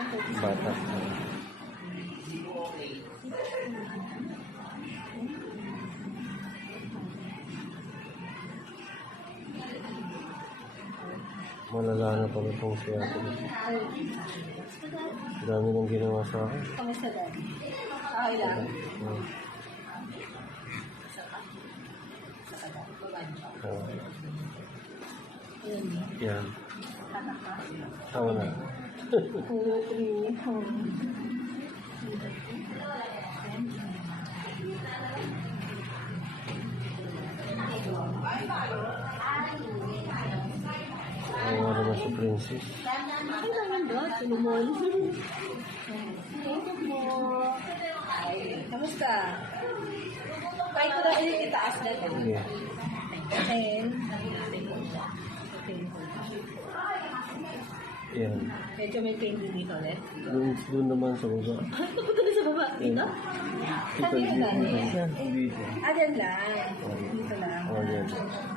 Bata. Malala na pala itong siya. Dami nang ginawa sa akin. Kamusta dad? Okay lang? Yan. Tama na. Ang ano ba si Princess? Ay naman doon, tulumon. Ay, kamusta? Kahit ko na itaas na ito. Sige. And, Yan. medyo may pain din dito ulit. Doon naman sa baba. Ay, napunta na sa baba. Dito? Saan yun galing? Ang dito. Ah, dyan lang. Dito lang. Oh, yan.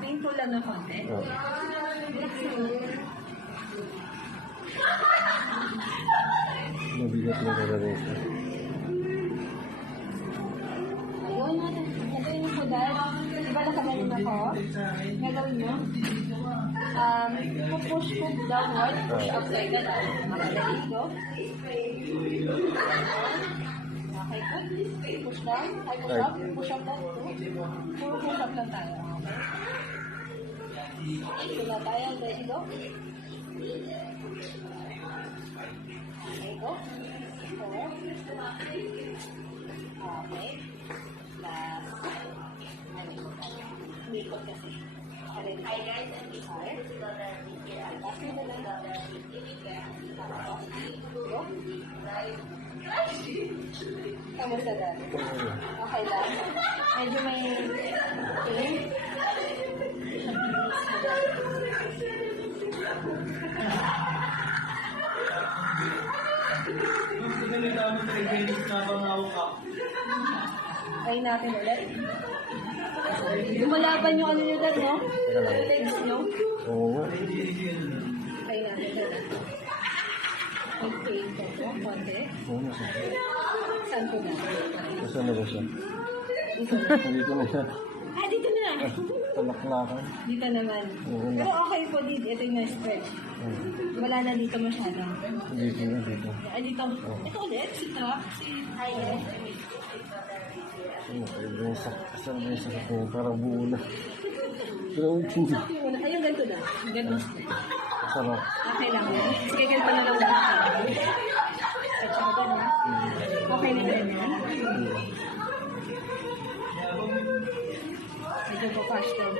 Painful lang ng konti. Oh. Mabigat na talaga ito. Ayun, nagawin niyo po dahil. Diba nakagaling ako? Nagawin niyo? Push ko downward, push up like that. Makadali ko. Okay, good. Push down, ay push up lang. Puro push up lang tayo. Okay. Sila tayo, ready go? Okay, go. Forward. Okay. Last. Umikot kasi. Hi guys, I'm Isar. Last na lang. Go. Kamusta dad? Okay lang. Medyo may pain. Try natin ulit. Lumalaban yung ano nyo dad, no? Legs nyo. Oo nga. Try natin ulit. May pain ko po, konti. Oo nga siya. Saan ko na? Nasaan na ba siya? Dito na. Nandito na siya. Ah, dito na. Talaklakan. Dito naman. Oo nga. Pero okay po dito. Ito yung na-stretch. Wala na dito masyado. Dito na, dito. Ah, dito. Ito ulit. Sito. Hi guys. Yung saan na yung sakit mo? Parang buo na. Pero hindi. Ayun, ganito na. Ganito. Sarap. Okay lang yan. Sige, ganito na lang muna. Stretch ako doon, ha? Okay na rin yan. Medyo po fast down.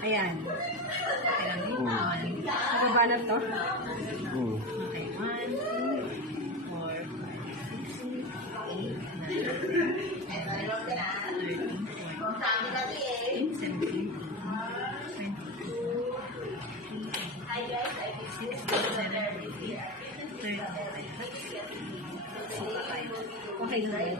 Ayan. Okay lang yun. Nababa na to? Okay. 1, 2, 4, 5, 6, 7, 8, 9, 10, 11, 12, 13, 14, 15, 16, 17, 18, 19, 20, 21, 22, 23, 24, 25, 26, 27, 28, 29, 30. Okay na rin.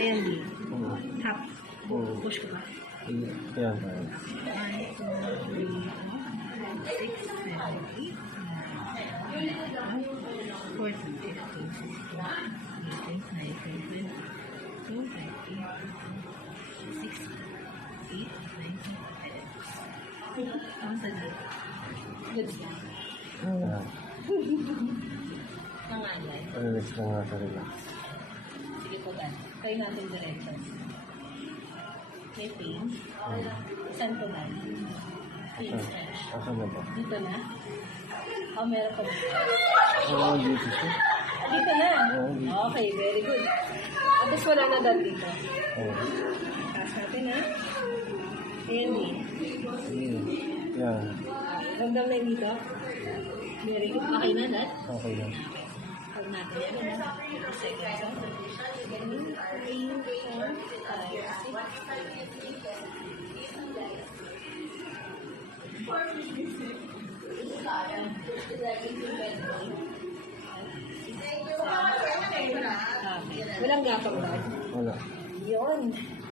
Ayan din. Tap. Push ko ba? Ayan. 1, 2, 3, 4, 6, 7, 8, 9, 10, 11, 12, 13, 14, 15, 16, 17, 18, 19, 20, 22, 23, 24, 25, 26, 27, 28, 29, 30. Ayan. Pangalan. Relax lang nga sa relax. Sige po ba? Try natin diretso. May pain. Saan po ba? Pain stretch. Asan na ba? Dito na? O, meron pa ba? Oo, dito siya. Dito na? Okay, very good. At least wala na dad dito. Oo. Taas natin ha. Ayan din. Yan. Ramdam na yung dito. Very good. Okay na dad? Okay lang. Huwag natin yan ha. 2 seconds ha. 3, 4, 5, 6, 7, 8. Walang gapang ba? Wala. Yun.